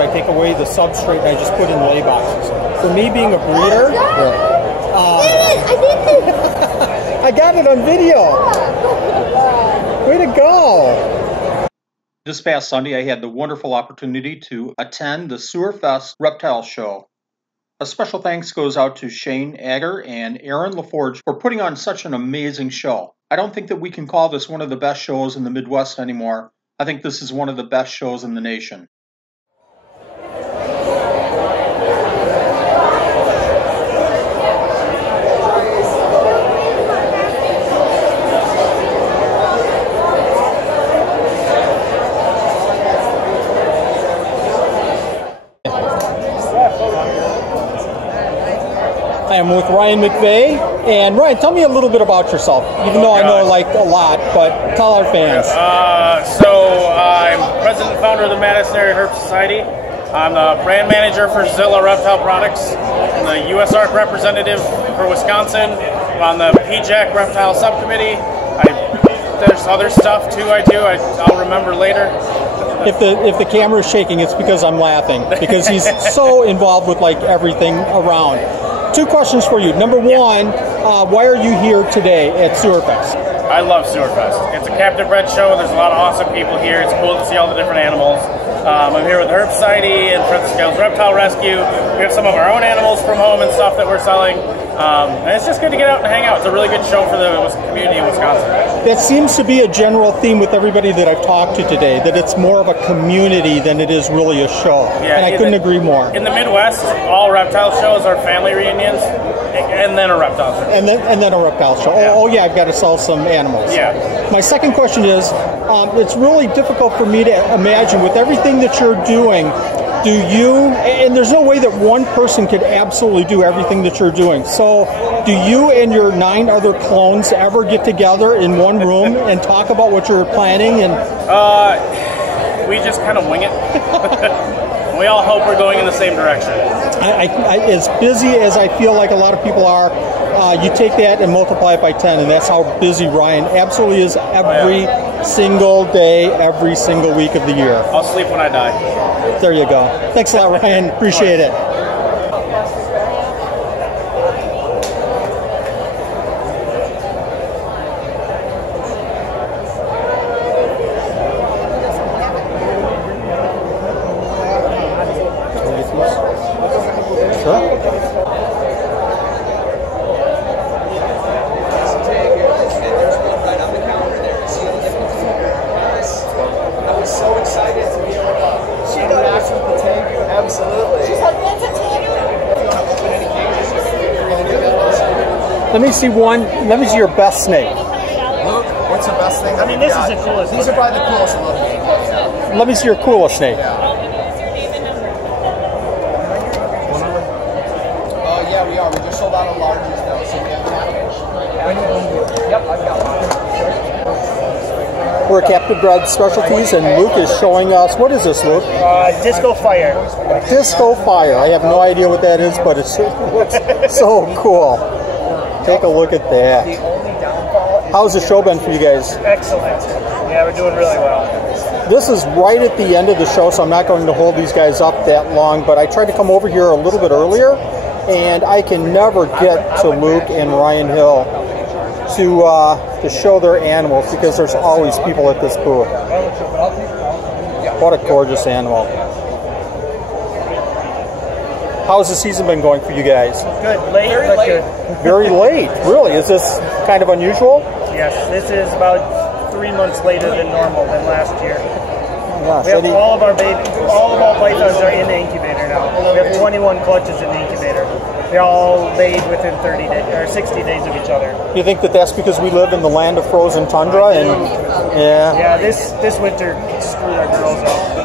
I take away the substrate and I just put in lay boxes. For me being a breeder, I got it on video. Way to go. This past Sunday, I had the wonderful opportunity to attend the SEWERFest Reptile Show. A special thanks goes out to Shane Agar and Aaron LaForge for putting on such an amazing show. I don't think that we can call this one of the best shows in the Midwest anymore. I think this is one of the best shows in the nation. I am with Ryan McVeigh, and Ryan, tell me a little bit about yourself, even though I know like a lot, but tell our fans. I'm president and founder of the Madison Area Herp Society. I'm the brand manager for Zilla Reptile Products. I'm the U.S. ARC representative for Wisconsin. I'm on the PJAC Reptile Subcommittee. There's other stuff too I do. I'll remember later. If the camera is shaking, it's because I'm laughing, because he's so involved with like everything around. 2 questions for you. Number one, why are you here today at SEWERFest? I love SEWERFest. It's a captive bred show. There's a lot of awesome people here. It's cool to see all the different animals. I'm here with the Herp Society and Fred Scales Reptile Rescue. We have some of our own animals from home and stuff that we're selling. And it's just good to get out and hang out. It's a really good show for the community in Wisconsin. That seems to be a general theme with everybody that I've talked to today, that it's more of a community than it is really a show. Yeah, and I couldn't agree more. In the Midwest, all reptile shows are family reunions and then a reptile show. And then a reptile show. Yeah. Oh yeah, I've got to sell some animals. Yeah. My second question is, it's really difficult for me to imagine with everything that you're doing, do you, and there's no way that one person could absolutely do everything that you're doing. So do you and your 9 other clones ever get together in one room and talk about what you're planning? And we just kind of wing it. We all hope we're going in the same direction. As busy as I feel like a lot of people are, you take that and multiply it by 10, and that's how busy Ryan absolutely is every single day, every single week of the year. I'll sleep when I die. There you go. Thanks a lot, Ryan. Appreciate it. Let me see your best snake. Luke, what's the best thing? I mean, this is the coolest. These are probably the coolest one. Let me see your coolest snake. Yeah, we are. We just sold out of larges now, so we have that. Yep, I've got one. We're at Captive Bred Specialties, and Luke is showing us, what is this, Luke? Disco Fire. Disco Fire. I have no idea what that is, but it looks so cool. Take a look at that. How's the show been for you guys? Excellent. Yeah, we're doing really well. This is right at the end of the show, so I'm not going to hold these guys up that long, but I tried to come over here a little bit earlier, and I can never get to Luke and Ryan Hill to show their animals because there's always people at this booth. What a gorgeous animal. How's the season been going for you guys? Good. Late, but good. Very late. Really? Is this kind of unusual? Yes. This is about 3 months later than normal than last year. Gosh, we have all of our babies, all of our pythons are in the incubator now. We have 21 clutches in the incubator. They're all laid within 30 days or 60 days of each other. You think that that's because we live in the land of frozen tundra? And yeah, this winter screwed our girls up.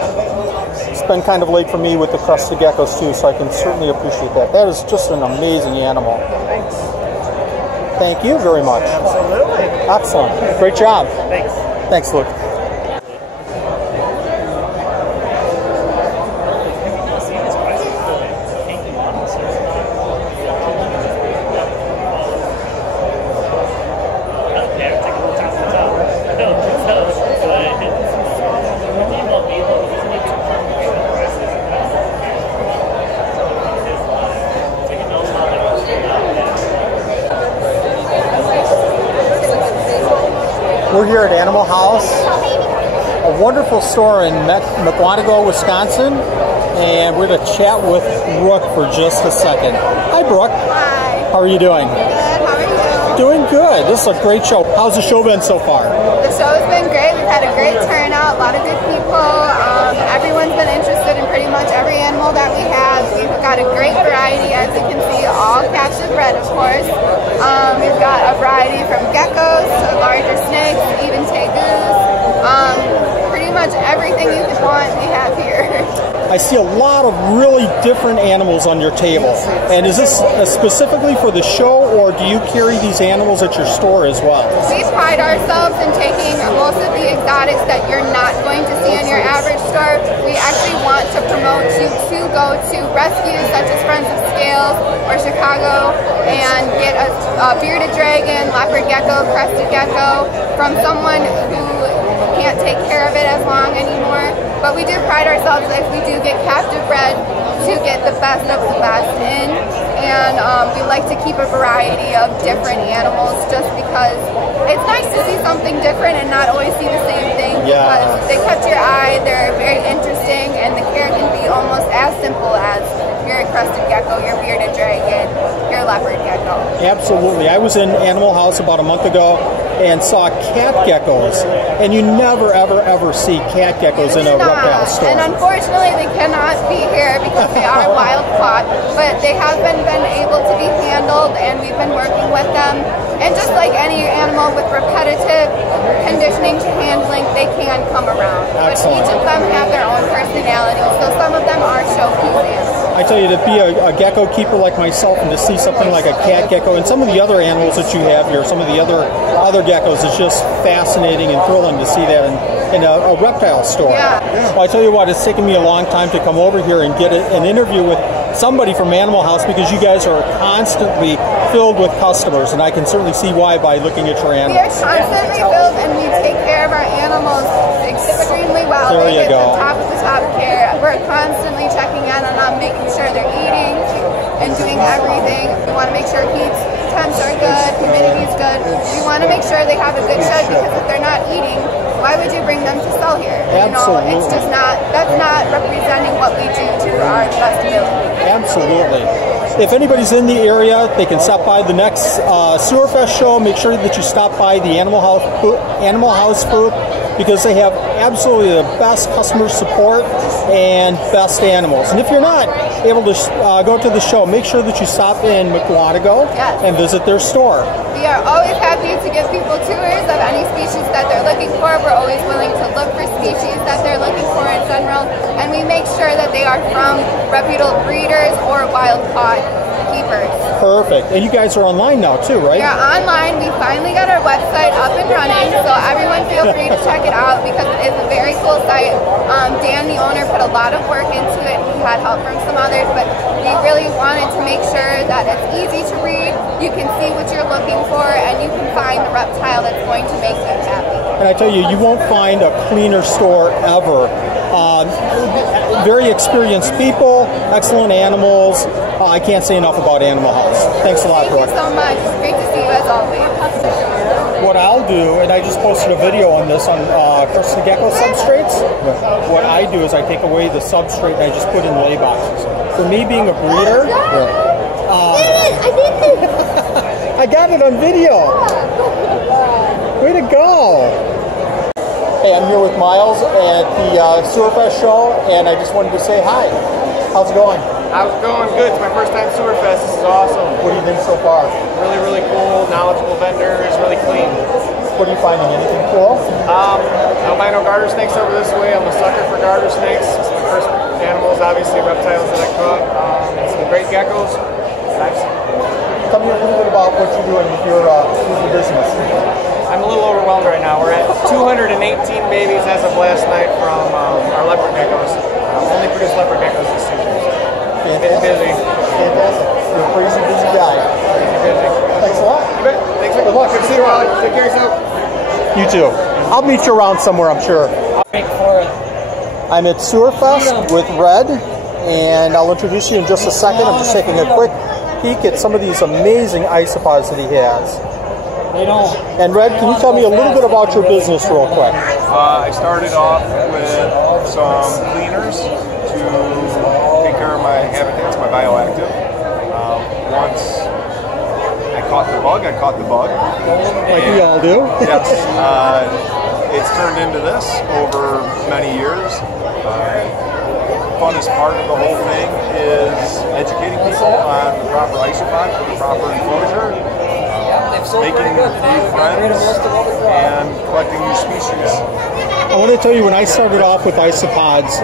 It's been kind of late for me with the Crested Geckos too, so I can certainly appreciate that. That is just an amazing animal. Thanks. Thank you very much. Absolutely. Excellent. Great job. Thanks. Thanks, Luke. We're here at Animal House, a wonderful store in McVeigh, Wisconsin, and we're going to chat with Brooke for just a second. Hi, Brooke. Hi. How are you doing? Good. How are you? Doing good. This is a great show. How's the show been so far? The show's been great. We've had a great turnout, a lot of good people. Everyone's been interested in pretty much every animal that we have. We've got a great variety, as you can see, all captured bred, of course. We've got a variety from geckos to larger snakes, even tegus. Pretty much everything you could want, we have here. I see a lot of really different animals on your table. And is this specifically for the show, or do you carry these animals at your store as well? We pride ourselves in taking most of the exotics that you're not going to see in your average store. We actually want to promote you to go to rescues such as Friends of Scales or Chicago and get a bearded dragon, leopard gecko, crested gecko from someone who can't take care of it as long anymore. But we do pride ourselves if we do get captive bred to get the best of the best in. And we like to keep a variety of different animals just because it's nice to see something different and not always see the same thing. Yeah. Because they catch your eye, they're very interesting, and the care can be almost as simple as your crested gecko, your bearded dragon, your leopard gecko. Absolutely. I was in Animal House about a month ago and saw cat geckos, and you never ever see cat geckos in a reptile store. And unfortunately they cannot be here because they are wild caught, but they have been able to be handled, and we've been working with them. And just like any animal with repetitive conditioning to handling, they can come around. Excellent. But each of them have their own personality, so some of them are showpiece animals. I tell you, to be a gecko keeper like myself and to see something like a cat gecko and some of the other animals that you have here, some of the other geckos, is just fascinating and thrilling to see that in a reptile store. Yeah. Well, I tell you what, it's taken me a long time to come over here and get an interview with somebody from Animal House, because you guys are constantly filled with customers, and I can certainly see why by looking at your animals. We are constantly filled, and we take care of our animals extremely well. There you get go. the top of the top care. We're constantly checking in on them, making sure they're eating and doing everything. We want to make sure heat temps are good, humidity is good. We want to make sure they have a good shed, because if they're not eating, why would you bring them to sell here? Absolutely. You know, it's just not, that's not representing what we do to our best ability. Absolutely. If anybody's in the area, they can stop by the next SEWERFest show. Make sure that you stop by the Animal House booth, because they have absolutely the best customer support and best animals. And if you're not able to go to the show, make sure that you stop in McVeigh and visit their store. We are always happy to give people tours of any species that they're looking for. We're always willing to look for species that they're looking for in general, and we make sure that they are from reputable breeders or wild-caught keepers. Perfect. And you guys are online now too, right? Yeah, online. We finally got our website up and running, so everyone feel free to check it out, because it is a very cool site. Dan, the owner, put a lot of work into it. He had help from some others, but we really wanted to make sure that it's easy to read, you can see what you're looking for, and you can find the reptile that's going to make you happy. And I tell you, you won't find a cleaner store ever. Very experienced people, excellent animals. I can't say enough about Animal House. Thanks a lot, Brooke. Thank you so much. It's great to see you as always. What I'll do, and I just posted a video on this on Crested Gecko substrates. What I do is I take away the substrate and I just put in lay boxes. For me, being a breeder, I got it on video. Way to go! Hey, I'm here with Miles at the SEWERFest show, and I just wanted to say hi. How's it going? How's it going? Good. It's my first time SEWERFest. This is awesome. What do you think so far? Really, really cool. Knowledgeable vendors. Really clean. What are you finding? Anything cool? Albino garter snakes over this way. I'm a sucker for garter snakes. It's my first animals, obviously reptiles that I caught. Some great geckos that I've seen. Tell me a little bit about what you're doing with your business. I'm a little overwhelmed right now. We're at 218 babies as of last night from our leopard geckos. Only produced leopard geckos this season. Getting busy. Fantastic. You're a crazy busy guy. Crazy busy. Thanks a lot. You bet. Thanks. Good luck. Good to see you, Alex. Take care of yourself. You too. I'll meet you around somewhere, I'm sure. I'm at SEWERFest with Bred, and I'll introduce you in just a second. I'm just taking a quick peek at some of these amazing isopods that he has. And Red, can you tell me a little bit about your business real quick? I started off with some cleaners to take care of my habitats, my bioactive. Once I caught the bug, Like we all do. Yes. It's turned into this over many years. Funnest part of the whole thing is educating people on the proper isopod for the proper enclosure, making new friends, and collecting new species. I want to tell you, when I started off with isopods,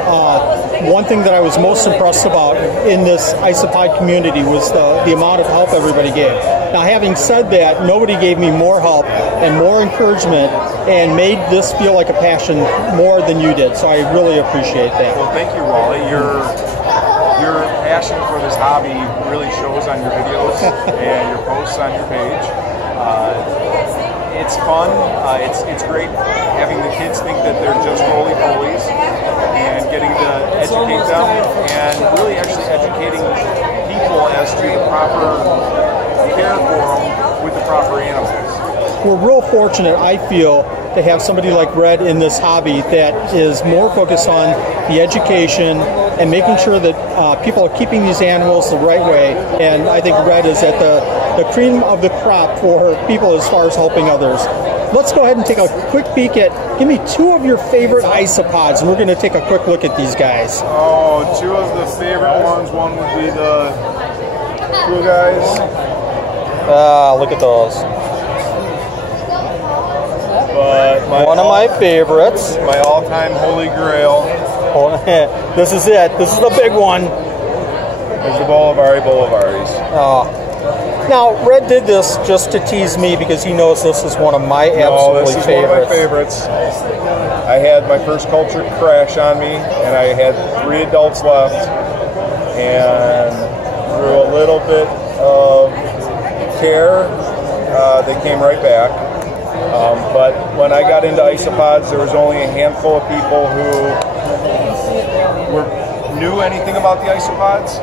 one thing that I was most impressed about in this isopod community was the amount of help everybody gave. Now, having said that, nobody gave me more help and more encouragement and made this feel like a passion more than you did, so I really appreciate that. Well, thank you, Wally. Your passion for this hobby really shows on your videos and your posts on your page. It's fun. It's great having the kids think that they're just roly-polies and getting to educate them and really actually educating people as to the proper care for them with the proper animals. We're real fortunate, I feel, to have somebody like Bred in this hobby that is more focused on the education and making sure that people are keeping these animals the right way. And I think Bred is at the cream of the crop for people as far as helping others. Let's go ahead and take a quick peek at, give me two of your favorite isopods, and we're going to take a quick look at these guys. Oh, two of the favorite ones. One would be the Kulie guys. Look at those. But one of my favorites. My all-time holy grail. This is it. This is the big one. There's the Bolivaris. Oh. Now, Red did this just to tease me because he knows this is one of my absolutely this is favorites. One of my favorites. I had my first culture crash on me, and I had 3 adults left. And through a little bit of care, they came right back. But when I got into isopods, there was only a handful of people who knew anything about the isopods.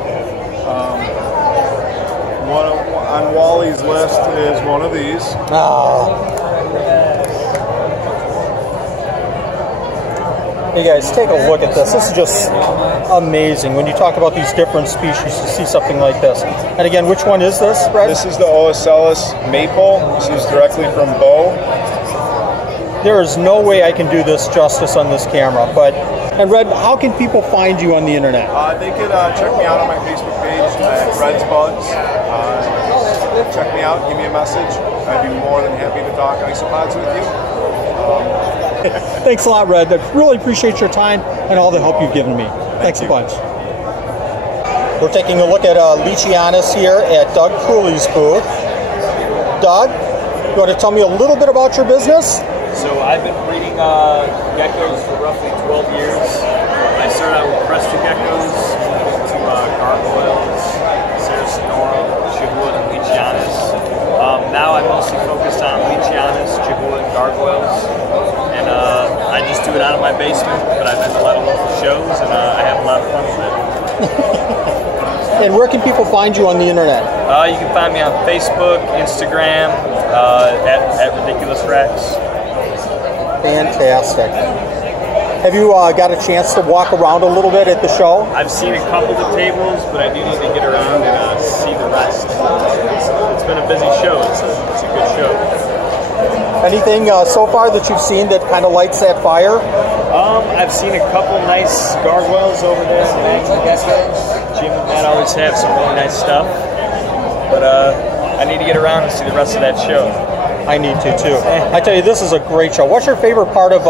On Wally's list is one of these. Oh. Hey guys, take a look at this. This is just amazing. When you talk about these different species, to see something like this. And again, which one is this, Brad? This is the Oocellus maple. This is directly from Bo. There is no way I can do this justice on this camera. And Red, how can people find you on the internet? They could check me out on my Facebook page at Red's Bugs. Check me out, give me a message. I'd be more than happy to talk isopods with you. Thanks a lot, Red. I really appreciate your time and all the help you've given me. Thanks a bunch. We're taking a look at Leachianus here at Doug Kulie's booth. Doug, you want to tell me a little bit about your business? So I've been breeding geckos for roughly 12 years. I started out with Crested Geckos, to gargoyles, Saracenorum, Gebert, and Leachianus. Now I'm mostly focused on Leachianus, Gebert, and gargoyles. And I just do it out of my basement, but I've been to a lot of local shows, and I have a lot of fun with it. And where can people find you on the internet? You can find me on Facebook, Instagram, at Ridiculous Rachs. Fantastic. Have you got a chance to walk around a little bit at the show? I've seen a couple of tables, but I do need to get around and see the rest. It's been a busy show. It's a good show. Anything so far that you've seen that kind of lights that fire? I've seen a couple nice gargoyles over there in the Impeccable Geckos. Jim and Matt always have some really nice stuff. But I need to get around and see the rest of that show. I need to too. I tell you, this is a great show. What's your favorite part of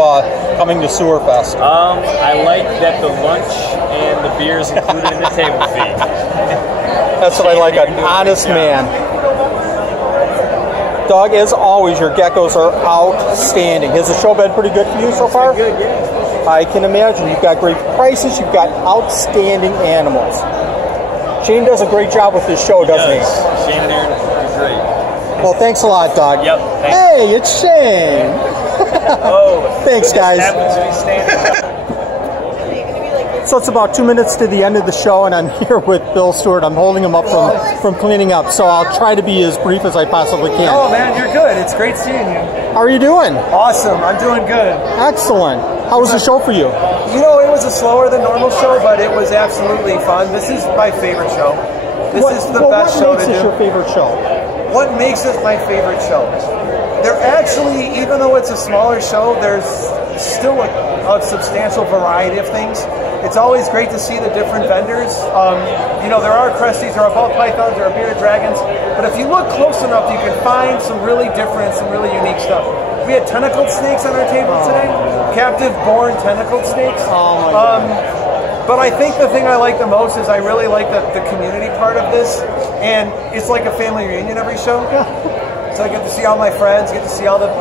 coming to SEWERFest? I like that the lunch and the beer is included in the table fee. That's what I like, an honest man. Doug, as always, your geckos are outstanding. Has the show been pretty good for you so far? Good, yeah. I can imagine. You've got great prices. You've got outstanding animals. Shane does a great job with this show, doesn't he? Shane and Aaron are great. Well, thanks a lot, Doug. Yep. Thanks. Hey, it's Shane. Oh, thanks, guys. Happens to be standing up. So it's about 2 minutes to the end of the show, and I'm here with Bill Stewart. I'm holding him up from cleaning up, so I'll try to be as brief as I possibly can. Oh man, you're good. It's great seeing you. How are you doing? Awesome. I'm doing good. Excellent. How was the show for you? You know, it was a slower than normal show, but it was absolutely fun. This is my favorite show. This is the best show to do. What makes it your favorite show? What makes it my favorite show? There actually, even though it's a smaller show, there's still a substantial variety of things. It's always great to see the different vendors. You know, there are cresties, there are ball pythons, there are bearded dragons, but if you look close enough, you can find some really different, some really unique stuff. We had tentacled snakes on our table today, captive-born tentacled snakes. But I think the thing I like the most is I really like the community part of this, and it's like a family reunion every show. So I get to see all my friends, get to see all the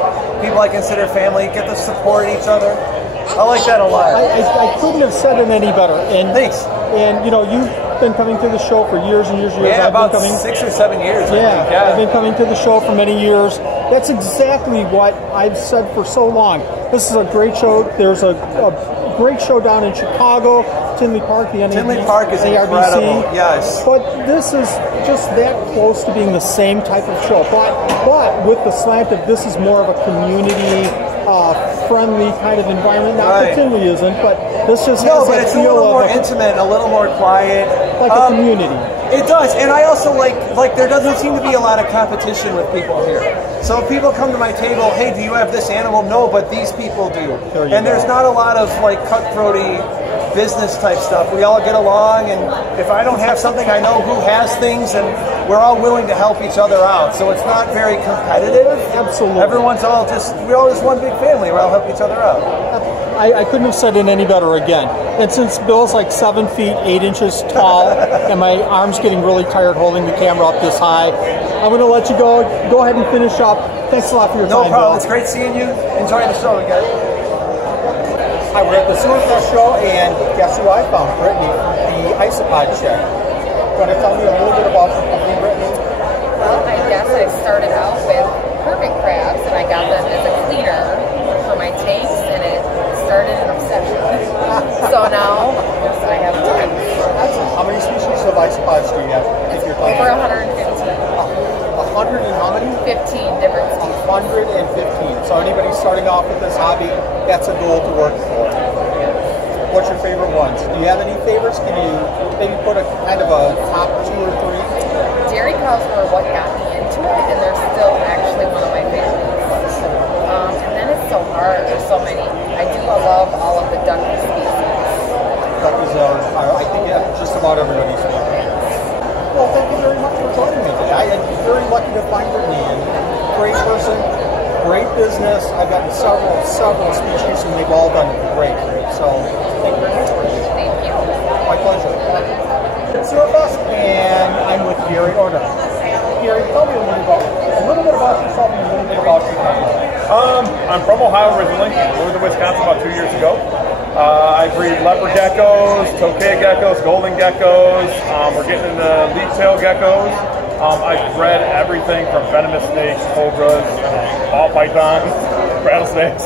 people I consider family, get to support each other. I like that a lot. I couldn't have said it any better. And thanks. And you know, you've been coming to the show for years and years and years. Yeah, I've about been coming, 6 or 7 years. Yeah, I've been coming to the show for many years. That's exactly what I've said for so long. This is a great show. There's a great show down in Chicago, Tinley Park, the Tinley Park is incredible. Yes. But this is just that close to being the same type of show. But with the slant of this is more of a community friendly kind of environment. Not that Tinley isn't, but this just has but it's a little more intimate, a little more quiet. Like a community. It does, and I also like there doesn't seem to be a lot of competition with people here. So if people come to my table, hey, do you have this animal? No, but these people do. And there's not a lot of like cutthroaty business type stuff. We all get along, and if I don't have something, I know who has things, and we're all willing to help each other out. So it's not very competitive. Absolutely. Everyone's all we're all just one big family. We all help each other out. I couldn't have said it any better again. And since Bill's like 7 feet 8 inches tall, and my arm's getting really tired holding the camera up this high, I'm going to let you go. Go ahead and finish up. Thanks a lot for your time, No problem. Bill. It's great seeing you. Enjoy the show again. Hi, we're at the SEWERFest show, and guess who I found? Brittany, the Isopod Chick. Want to tell me a little bit about your company, Brittany? Well, I guess I started out with perfect crabs, and I got them as a cleaner for my tanks, and it started an obsession. So now I have tons. How many species of isopods do you have? Over 115. 100 and how many? 15 different species. 115. So anybody starting off with this hobby, that's a goal to work for. What's your favorite ones? Do you have any favorites? Can you maybe put a kind of a top 2 or 3? Dairy cows were what got me into it, and they're still actually one of my favorites. And then it's so hard. There's so many. I do love all of the ducky species. Duckies are, I think, just about everybody's favorite. Well, thank you very much for joining me today. I'm very lucky to find Brittany, and great person, great business. I've gotten several species, and they've all done great. So, thank you very much for this. Thank you. My pleasure. It's SEWERFest, and I'm with Gary Orner. Gary, tell me a little bit about yourself and a little bit about your company. I'm from Ohio originally. Moved to Wisconsin about 2 years ago. I breed leopard geckos, tokay geckos, golden geckos. We're getting into leaf-tail geckos. I've bred everything from venomous snakes, cobras, ball pythons, rattlesnakes.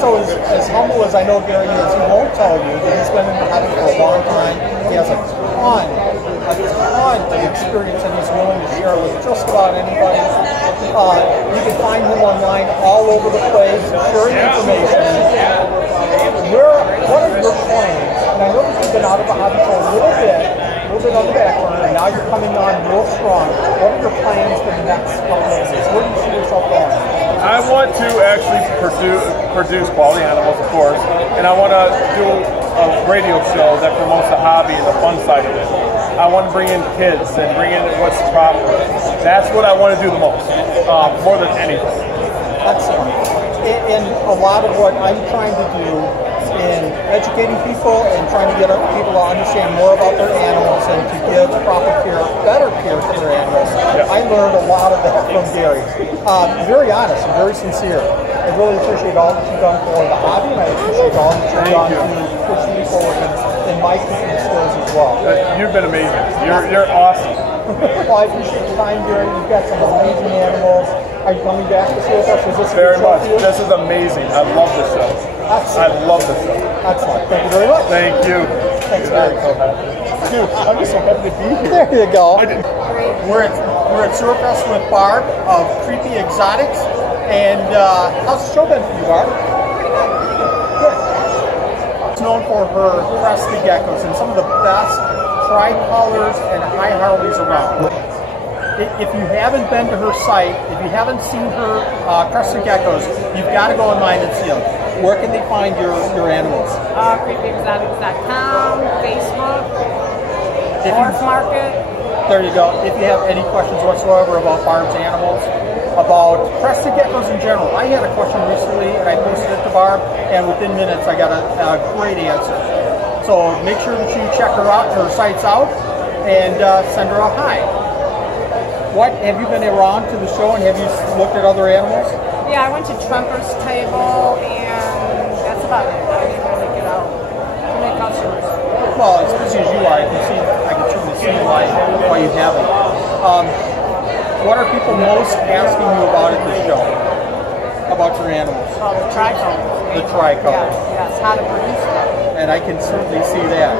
So as humble as I know Gary is, he won't tell you that he's been in the hobby for a long time. He has a ton of experience that he's willing to share with just about anybody. You can find him online all over the place, sharing information. What are your plans? And I know that you've been out of the hobby for a little bit on the back burner, and now you're coming on real strong. What are your plans for the next couple of years? Where do you see yourself going? I want to actually produce quality animals, of course, and I want to do a radio show that promotes the hobby and the fun side of it. I want to bring in kids and bring in what's proper. That's what I want to do the most, more than anything. Excellent. And a lot of what I'm trying to do in educating people and trying to get people to understand more about their animals and to give proper care, better care to their animals. Yeah. I learned a lot of that from Gary. Very honest and very sincere. I really appreciate all that you've done for the hobby, and I appreciate all that you've done to push me forward in my keeping skills as well. You've been amazing. You're awesome. Well, I appreciate your time, Gary. You've got some amazing animals. Are you coming back to see us? Is this very much. This is amazing. I love the show. I love the show. Excellent. Thank you very much. Thank you. Thanks, Gary. Dude, I'm just so happy to be here. There you go. We're at SEWERFest with Barb of Creepy Exotics. And how's the show been for you, Barb? Good. It's known for her Crested Geckos and some of the best tricolors and high Harleys around. If you haven't been to her site, if you haven't seen her Crested Geckos, you've got to go online and see them. Where can they find your animals? CreepyExotics.com, Facebook, North Market. There you go. If you have any questions whatsoever about Barb's animals, about Crested Geckos in general. I had a question recently and I posted it to Barb, and within minutes I got a great answer. So make sure that you check her out, her sites out, and send her a hi. What, have you been around to the show and have you looked at other animals? Yeah, I went to Trumper's Table, and that's about it. I didn't really get out to make customers. Well, as busy as you are, I can certainly see why you haven't. What are people most asking you about at the show? About your animals? Oh, the tricolors. The tricolors. Yes, how to produce them. And I can certainly see that.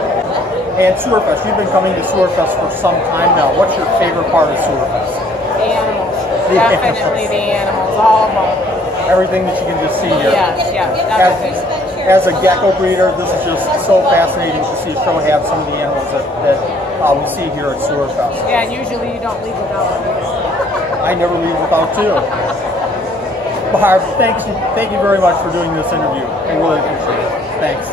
And SEWERFest, you've been coming to SEWERFest for some time now. What's your favorite part of SEWERFest? The animals. Definitely the animals, all of them. Everything that you can just see here. Yes, everything. As a gecko breeder, this is just so fascinating to see a show have some of the animals that we see here at SEWERFest. Yeah, and usually you don't leave without one. I never leave without two. Barb, thank you very much for doing this interview. I really appreciate it. Thanks.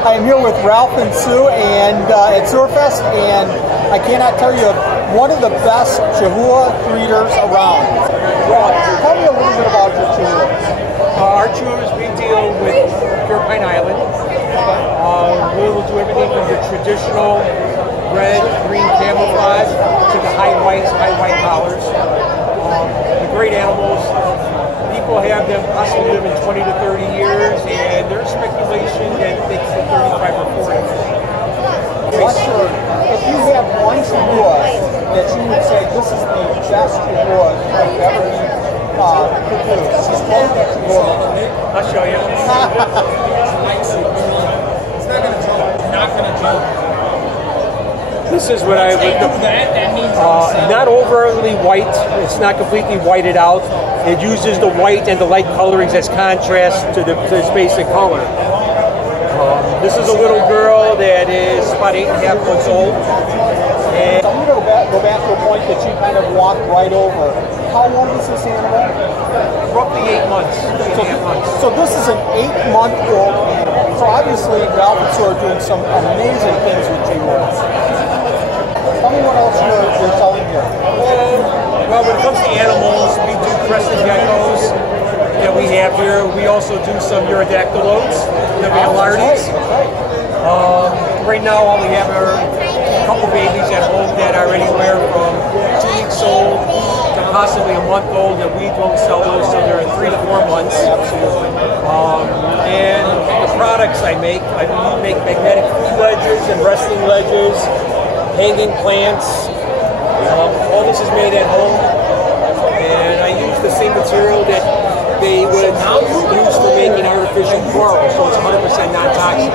I am here with Ralph and Sue and at SEWERFest, and I cannot tell you, one of the best Chihuahua breeders around. Well, tell me a little bit about your Chihuahuas. Our Chihuahuas, we deal with Pure Pine Island. We will do everything from the traditional red, green camouflage to the high white collars. The great animals. People have them possibly living 20 to 30 years, and there's speculation that they can live 35 or 40. If you have one Chihuahua that you would say this is the best Chihuahua I've ever produced, what would that Chihuahua be? I'll show you. It's not going to jump. Not going to jump. This is what I would. Not overly white. It's not completely whited out. It uses the white and the light colorings as contrast to its basic color. This is a little girl that is about 8.5 months old. And I'm going to go back to a point that you kind of walked right over. How long is this animal? Roughly 8 months. So this is an 8-month-old animal. So obviously, Ralph and Sue are doing some amazing things with Chihuahuas. Tell me what else you're selling here. Well, when it comes to animals, we do Crested Geckos that we have here. We also do some Urodactylodes, the Velardes. Right now, all we have are a couple babies at home that are anywhere from 2 weeks old to possibly a month old, and we don't sell those till they're 3 to 4 months. And the products I make magnetic food ledgers and wrestling ledgers, hanging plants. All this is made at home, and I use the same material that they would use for making artificial coral, so it's 100% non-toxic.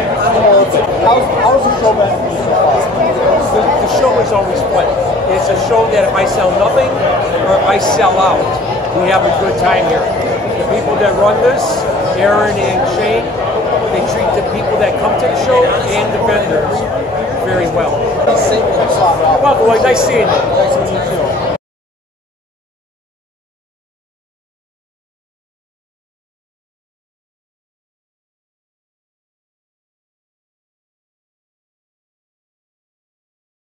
How's the show been for you so far? The show is always fun. It's a show that if I sell nothing or if I sell out, we have a good time here. The people that run this, Aaron and Shane, they treat the people that come to the show and the vendors very well. Well, nice seeing you. Nice to meet you too.